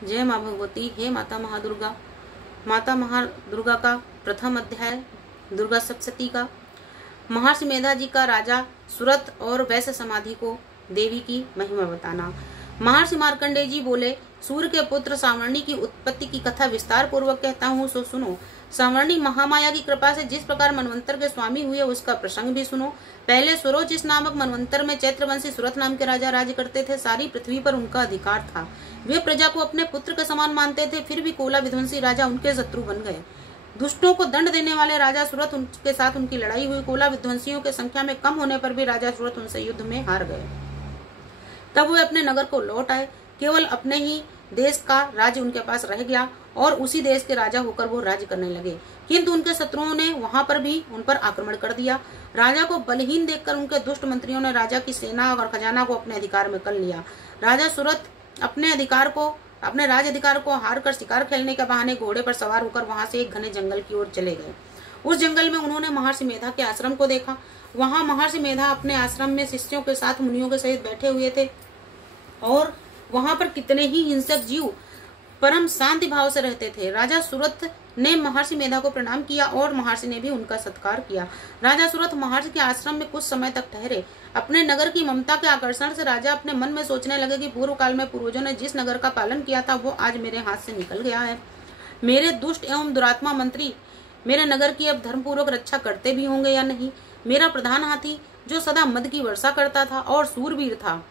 जय माँ भगवती। हे माता महादुर्गा। माता महादुर्गा का प्रथम अध्याय दुर्गा सप्तशती का। महर्षि मेधा जी का राजा सुरत और वैश्य समाधि को देवी की महिमा बताना। महर्षि मार्कंडेय जी बोले, सूर्य के पुत्र सावर्णी की उत्पत्ति की कथा विस्तार पूर्वक कहता हूँ, सो सुनो। सावर्णी महामाया की कृपा से जिस प्रकार मनवंतर के स्वामी हुए उसका प्रसंग भी सुनो। पहले सुरोचिस नामक मनवंतर में चैत्रवंशी सुरत नाम के राजा राज्य करते थे। सारी पृथ्वी पर उनका अधिकार था। वे प्रजा को अपने पुत्र के समान मानते थे। फिर भी कोला विध्वंसी राजा उनके शत्रु बन गए। दुष्टों को दंड देने वाले राजा सूरत उनके साथ उनकी लड़ाई हुई। कोला विध्वंसियों के संख्या में कम होने पर भी राजा सूरत उनसे युद्ध में हार गए। तब वे अपने नगर को लौट आए। केवल अपने ही देश का राज्य उनके पास रह गया और उसी देश के राजा होकर वो राज्य करने लगे। किंतु उनके शत्रुओं ने वहां पर भी उन पर आक्रमण कर दिया। राजा को बलहीन देखकर उनके दुष्ट मंत्रियों ने राजा की सेना और खजाना को अपने अधिकार में कर लिया। राजा सूरत अपने राज अधिकार को हार कर शिकार खेलने के बहाने घोड़े पर सवार होकर वहां से एक घने जंगल की ओर चले गए। उस जंगल में उन्होंने महर्षि मेधा के आश्रम को देखा। वहां महर्षि मेधा अपने आश्रम में शिष्यों के साथ मुनियों के सहित बैठे हुए थे और वहां पर कितने ही हिंसक जीव परम शांति भाव से रहते थे। राजा सूरत ने महर्षि मेधा को प्रणाम किया और महर्षि ने भी उनका सत्कार किया। राजा सूरत महर्षि के आश्रम में कुछ समय तक ठहरे। अपने नगर की ममता के आकर्षण से राजा अपने मन में सोचने लगे कि पूर्व काल में पूर्वजों ने जिस नगर का पालन किया था वो आज मेरे हाथ से निकल गया है। मेरे दुष्ट एवं दुरात्मा मंत्री मेरे नगर की अब धर्मपूर्वक रक्षा करते भी होंगे या नहीं। मेरा प्रधान हाथी जो सदा मद की वर्षा करता था और सूरवीर था,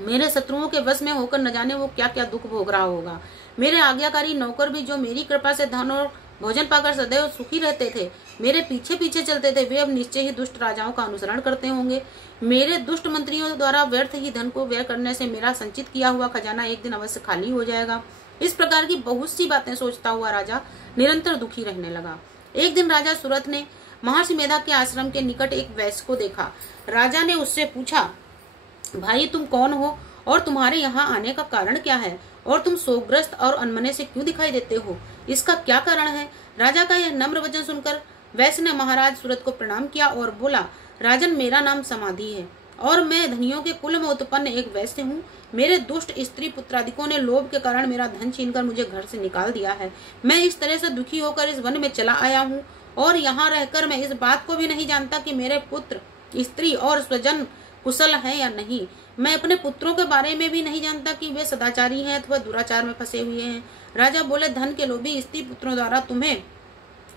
मेरे शत्रुओं के वश में होकर न जाने वो क्या क्या दुख भोग रहा होगा। मेरे आज्ञाकारी नौकर भी जो मेरी कृपा से धन और भोजन पाकर सदैव सुखी रहते थे, मेरे पीछे पीछे चलते थे, वे अब निश्चय ही दुष्ट राजाओं का अनुसरण करते होंगे। मेरे दुष्ट मंत्रियों द्वारा व्यर्थ ही धन को व्यय करने से मेरा संचित किया हुआ खजाना एक दिन अवश्य खाली हो जाएगा। इस प्रकार की बहुत सी बातें सोचता हुआ राजा निरंतर दुखी रहने लगा। एक दिन राजा सूरत ने महर्षि मेधा के आश्रम के निकट एक वैश्य को देखा। राजा ने उससे पूछा, भाई तुम कौन हो और तुम्हारे यहाँ आने का कारण क्या है, और तुम शोकग्रस्त और अनमने से क्यों दिखाई देते हो, इसका क्या कारण है। राजा का यह नम्र वचन सुनकर वैश्य ने महाराज सूरत को प्रणाम किया और बोला, राजन मेरा नाम समाधि है और मैं धनियों के कुल में उत्पन्न एक वैश्य हूँ। मेरे दुष्ट स्त्री पुत्रादिकों ने लोभ के कारण मेरा धन छीनकर मुझे घर से निकाल दिया है। मैं इस तरह से दुखी होकर इस वन में चला आया हूँ और यहाँ रहकर मैं इस बात को भी नहीं जानता कि मेरे पुत्र, स्त्री और स्वजन कुशल है या नहीं। मैं अपने पुत्रों के बारे में भी नहीं जानता कि वे सदाचारी हैं अथवा दुराचार में फंसे हुए हैं। राजा बोले, धन के लोभी स्त्री पुत्रों द्वारा तुम्हें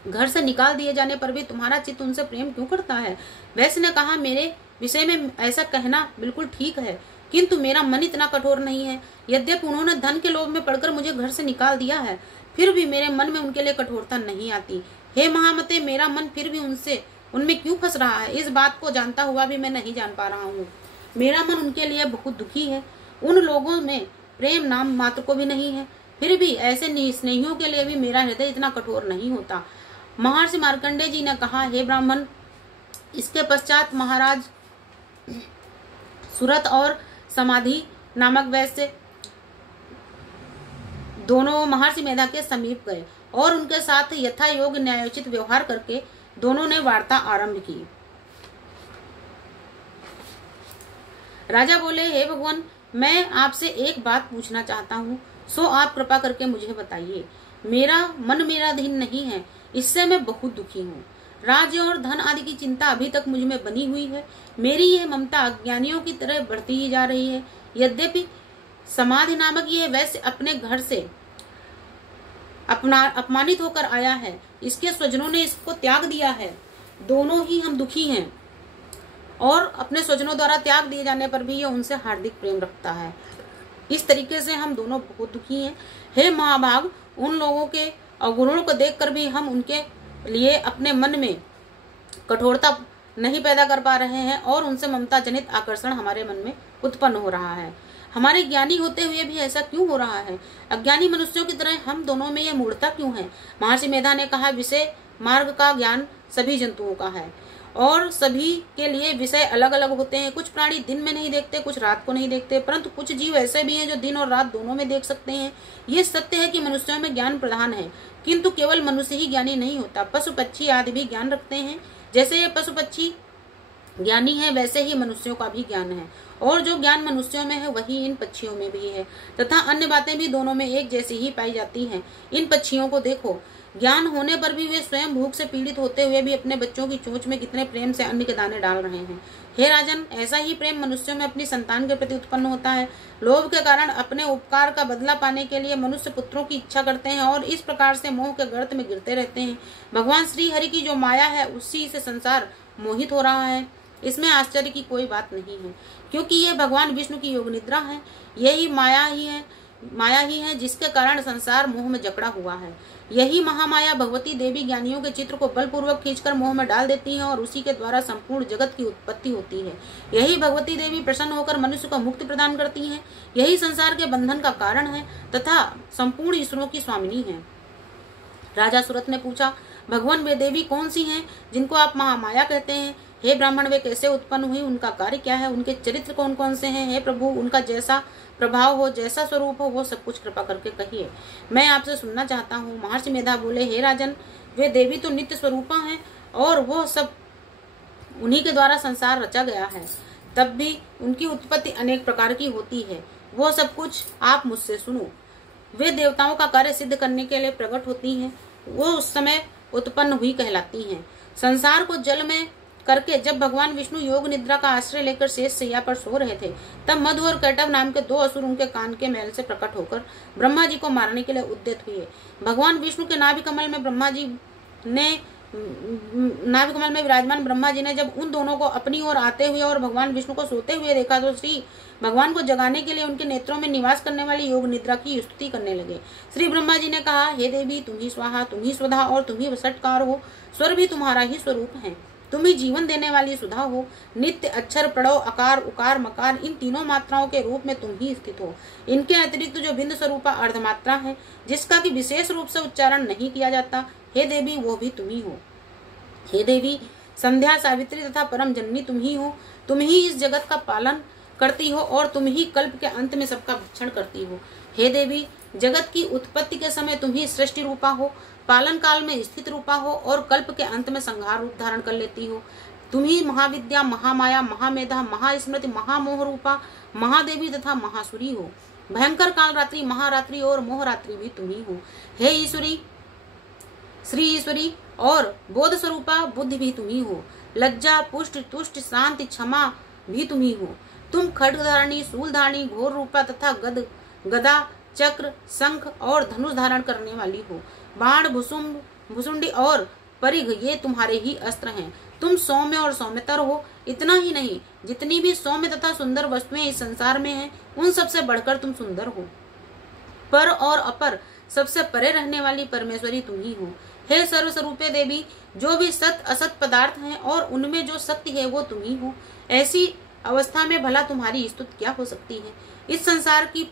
घर से निकाल दिए जाने पर भी तुम्हारा चित्त उनसे प्रेम क्यों करता है। वैश्य ने कहा, मेरे विषय में ऐसा कहना बिल्कुल ठीक है, किंतु मेरा मन इतना कठोर नहीं है। यद्यपि उन्होंने धन के लोभ में पड़कर मुझे घर से निकाल दिया है, फिर भी मेरे मन में उनके लिए कठोरता नहीं आती। हे महामते, मेरा मन फिर भी उनमें क्यों फंस रहा है, इस बात को जानता हुआ भी मैं नहीं जान पा रहा हूँ। मेरा मन उनके लिए बहुत दुखी है। उन लोगों में प्रेम नाम मात्र को भी नहीं है, फिर भी ऐसे स्नेहियों के लिए भी मेरा हृदय इतना कठोर नहीं होता। महर्षि मार्कंडेय जी ने कहा, हे ब्राह्मण। इसके पश्चात महाराज सूरत और समाधि नामक वैश्य दोनों महर्षि मेधा के समीप गए और उनके साथ यथा योग न्यायोचित व्यवहार करके दोनों ने वार्ता आरंभ की। राजा बोले, हे भगवान, मैं आपसे एक बात पूछना चाहता हूँ, सो आप कृपा करके मुझे बताइए। मेरा मन मेरा अधीन नहीं है, इससे मैं बहुत दुखी हूँ। राज्य और धन आदि की चिंता अभी तक मुझ में बनी हुई है। मेरी यह ममता अज्ञानियों की तरह बढ़ती ही जा रही है। यद्यपि समाधि नामक यह वैश्य अपने घर से अपमानित होकर आया है, इसके स्वजनों ने इसको त्याग दिया है। दोनों ही हम दुखी हैं और अपने स्वजनों द्वारा त्याग दिए जाने पर भी ये उनसे हार्दिक प्रेम रखता है। इस तरीके से हम दोनों बहुत दुखी हैं। हे महाभाग, उन लोगों के अवगुणों को देखकर भी हम उनके लिए अपने मन में कठोरता नहीं पैदा कर पा रहे हैं और उनसे ममता जनित आकर्षण हमारे मन में उत्पन्न हो रहा है। हमारे ज्ञानी होते हुए भी ऐसा क्यों हो रहा है। अज्ञानी मनुष्यों की तरह हम दोनों में यह मूढ़ता क्यों है। महर्षि मेधा ने कहा, विषय मार्ग का ज्ञान सभी जंतुओं का है और सभी के लिए विषय अलग अलग होते हैं। कुछ प्राणी दिन में नहीं देखते, कुछ रात को नहीं देखते, परंतु कुछ जीव ऐसे भी हैं जो दिन और रात दोनों में देख सकते हैं। ये सत्य है कि मनुष्यों में ज्ञान प्रधान है, किंतु केवल मनुष्य ही ज्ञानी नहीं होता। पशु पक्षी आदि भी ज्ञान रखते हैं। जैसे ये पशु पक्षी ज्ञानी है वैसे ही मनुष्यों का भी ज्ञान है, और जो ज्ञान मनुष्यों में है वही इन पक्षियों में भी है, तथा अन्य बातें भी दोनों में एक जैसी ही पाई जाती हैं। इन पक्षियों को देखो, ज्ञान होने पर भी वे स्वयं भूख से पीड़ित होते हुए भी अपने बच्चों की चोंच में कितने प्रेम से अन्न के दाने डाल रहे हैं। हे राजन, ऐसा ही प्रेम मनुष्यों में अपनी संतान के प्रति उत्पन्न होता है। लोभ के कारण अपने उपकार का बदला पाने के लिए मनुष्य पुत्रों की इच्छा करते हैं और इस प्रकार से मोह के गर्त में गिरते रहते हैं। भगवान श्री हरि की जो माया है उसी से संसार मोहित हो रहा है। इसमें आश्चर्य की कोई बात नहीं है, क्योंकि ये भगवान विष्णु की योग निद्रा है। यही माया ही है जिसके कारण संसार मोह में जकड़ा हुआ है। यही महामाया भगवती देवी ज्ञानियों के चित्र को बलपूर्वक खींचकर मोह में डाल देती है और उसी के द्वारा संपूर्ण जगत की उत्पत्ति होती है। यही भगवती देवी प्रसन्न होकर मनुष्य को मुक्ति प्रदान करती है। यही संसार के बंधन का कारण है तथा संपूर्ण ईश्वरों की स्वामिनी है। राजा सुरत ने पूछा, भगवान वे देवी कौन सी हैं जिनको आप महामाया कहते हैं? हे ब्राह्मण, वे कैसे उत्पन्न हुई, उनका कार्य क्या है, उनके चरित्र कौन कौन से हैं? हे प्रभु, उनका जैसा प्रभाव हो, जैसा स्वरूप हो, वो सब कुछ कृपा करके कहिए, मैं आपसे सुनना चाहता हूँ। महर्षि मेधा बोले, हे राजन, वे देवी तो नित्य स्वरूपा हैं और वो सब उन्हीं के द्वारा संसार रचा गया है। तब भी उनकी उत्पत्ति अनेक प्रकार की होती है। वो सब कुछ आप मुझसे सुनो। वे देवताओं का कार्य सिद्ध करने के लिए प्रकट होती हैं। वो उस समय उत्पन्न हुई कहलाती हैं। संसार को जल में करके जब भगवान विष्णु योग निद्रा का आश्रय लेकर शेष शैया पर सो रहे थे, तब मधु और कैटव नाम के दो असुर उनके कान के मैल से प्रकट होकर ब्रह्मा जी को मारने के लिए उद्यत हुए। भगवान विष्णु के नाभि कमल में विराजमान ब्रह्मा जी ने जब उन दोनों को अपनी ओर आते हुए और भगवान विष्णु को सोते हुए देखा तो श्री भगवान को जगाने के लिए उनके नेत्रों में निवास करने वाली योग निद्रा की स्तुति करने लगे। श्री ब्रह्मा जी ने कहा, हे देवी, तुम ही स्वाहा, तुम ही स्वधा और तुम ही वसटकार हो। स्वर भी तुम्हारा ही स्वरूप है। तुम ही जीवन देने वाली सुधा हो। नित्य, अक्षर, प्रणव, अकार, उकार, मकार, इन तीनों मात्राओं के रूप में तुम ही स्थित हो। इनके अतिरिक्त जो बिंदु स्वरूपा अर्धमात्रा है, जिसका कि विशेष रूप से उच्चारण नहीं किया जाता, हे देवी, वो भी तुम ही हो। हे देवी, संध्या, सावित्री तथा परम जननी तुम ही हो। तुम ही इस जगत का पालन करती हो और तुम ही कल्प के अंत में सबका भक्षण करती हो। हे देवी, जगत की उत्पत्ति के समय तुम ही सृष्टि रूपा हो, पालन काल में स्थित रूपा हो और कल्प के अंत में संहार रूप धारण कर लेती हो। तुम ही महाविद्या, महामाया, महामेधा, महास्मृति, महामोह रूपा महादेवी तथा महासुरी हो। भयंकर काल रात्रि, महारात्रि और मोहरात्रि भी तुम ही हो। हे ईश्वरी, श्री ईश्वरी और बोध स्वरूपा बुद्धि भी तुम ही हो। लज्जा, पुष्ट, तुष्ट, शांति, क्षमा भी तुम ही हो। तुम खड्गधारणी, शूलधारणी, घोर रूपा तथा गदा, चक्र, शंख और धनुष धारण करने वाली हो। बाण, भुसुंडी और परिघ ये तुम्हारे ही अस्त्र हैं। तुम सौम्य और सौम्यतर हो। इतना ही नहीं, जितनी भी सौम्य तथा सुंदर वस्तुएं इस संसार में हैं, उन सबसे बढ़कर तुम सुंदर हो। पर और अपर सबसे परे रहने वाली परमेश्वरी तुम ही हो। हे सर्वस्वरूपे देवी, जो भी सत असत पदार्थ हैं और उनमें जो शक्ति है वो तुम ही हो। ऐसी अवस्था में भला तुम्हारी स्तुति क्या हो सकती है? इस संसार की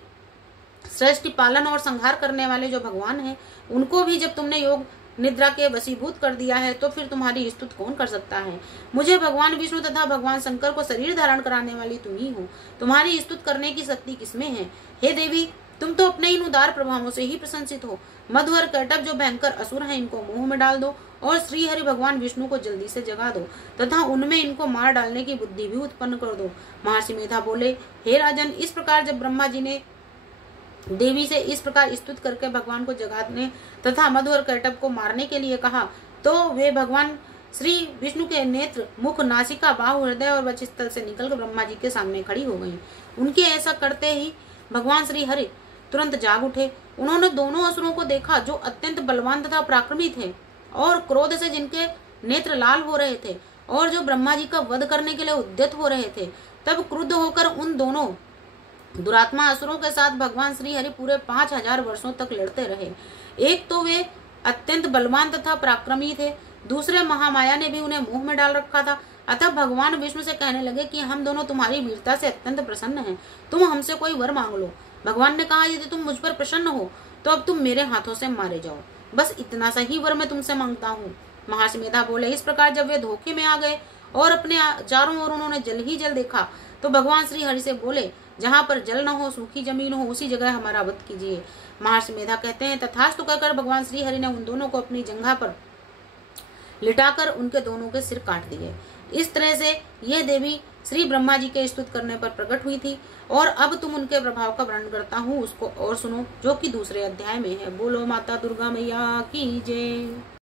सृष्टि, पालन और संहार करने वाले जो भगवान हैं, उनको भी जब तुमने योग निद्रा के वशीभूत कर दिया है, तो फिर तुम्हारी स्तुति कौन कर सकता है? मुझे भगवान विष्णु तथा भगवान शंकर को शरीर धारण कराने वाली तुम ही हो। तुम्हारी स्तुति करने की शक्ति किसमें है? हे देवी, तुम तो अपने इन उदार प्रभावों से ही प्रशंसित हो। मधु और कैटव जो भयंकर असुर हैं, इनको मोह में डाल दो और श्री हरि भगवान विष्णु को जल्दी से जगा दो तथा उनमें इनको मार डालने की बुद्धि भी उत्पन्न कर दो। महर्षि मेधा बोले, हे राजन, इस प्रकार जब ब्रह्मा जी ने देवी से इस प्रकार स्तुति करके भगवान को जगाने तथा मधु और कैटव को मारने के लिए कहा, तो वे भगवान श्री विष्णु के नेत्र, मुख, नासिका, बाहु, हृदय और वक्षस्थल से निकलकर ब्रह्मा जी के सामने खड़ी हो गई। उनके ऐसा करते ही भगवान श्री हरि तुरंत जाग उठे। उन्होंने दोनों असुरों को देखा जो अत्यंत बलवान तथा पराक्रमी थे और क्रोध से जिनके नेत्र लाल हो रहे थे और जो ब्रह्मा जी का वध करने के लिए उद्यत हो रहे थे। तब क्रुद्ध होकर उन दोनों दुरात्मा असुरों के साथ भगवान श्री हरि पूरे 5000 वर्षों तक लड़ते रहे। एक तो वे अत्यंत बलवान तथा पराक्रमी थे, दूसरे महामाया ने भी उन्हें मुंह में डाल रखा था। अतः भगवान विष्णु से कहने लगे कि हम दोनों तुम्हारी वीरता से अत्यंत प्रसन्न हैं, तुम हमसे कोई वर मांग लो। भगवान ने कहा, यदि तुम मुझ पर प्रसन्न हो तो अब तुम मेरे हाथों से मारे जाओ, बस इतना सा ही वर मैं तुमसे मांगता हूँ। महर्षि मेधा बोले, इस प्रकार जब वे धोखे में आ गए और अपने चारों ओर उन्होंने जल ही जल देखा, तो भगवान श्री हरि से बोले, जहाँ पर जल न हो, सूखी जमीन हो, उसी जगह हमारा वध कीजिए। महर्षि मेधा कहते हैं, तथास्तु कहकर भगवान श्री हरि ने उन दोनों को अपनी जंघा पर लिटाकर उनके दोनों के सिर काट दिए। इस तरह से यह देवी श्री ब्रह्मा जी के स्तुति करने पर प्रकट हुई थी। और अब तुम उनके प्रभाव का वर्णन करता हूँ, उसको और सुनो, जो कि दूसरे अध्याय में है। बोलो माता दुर्गा मैया की जय।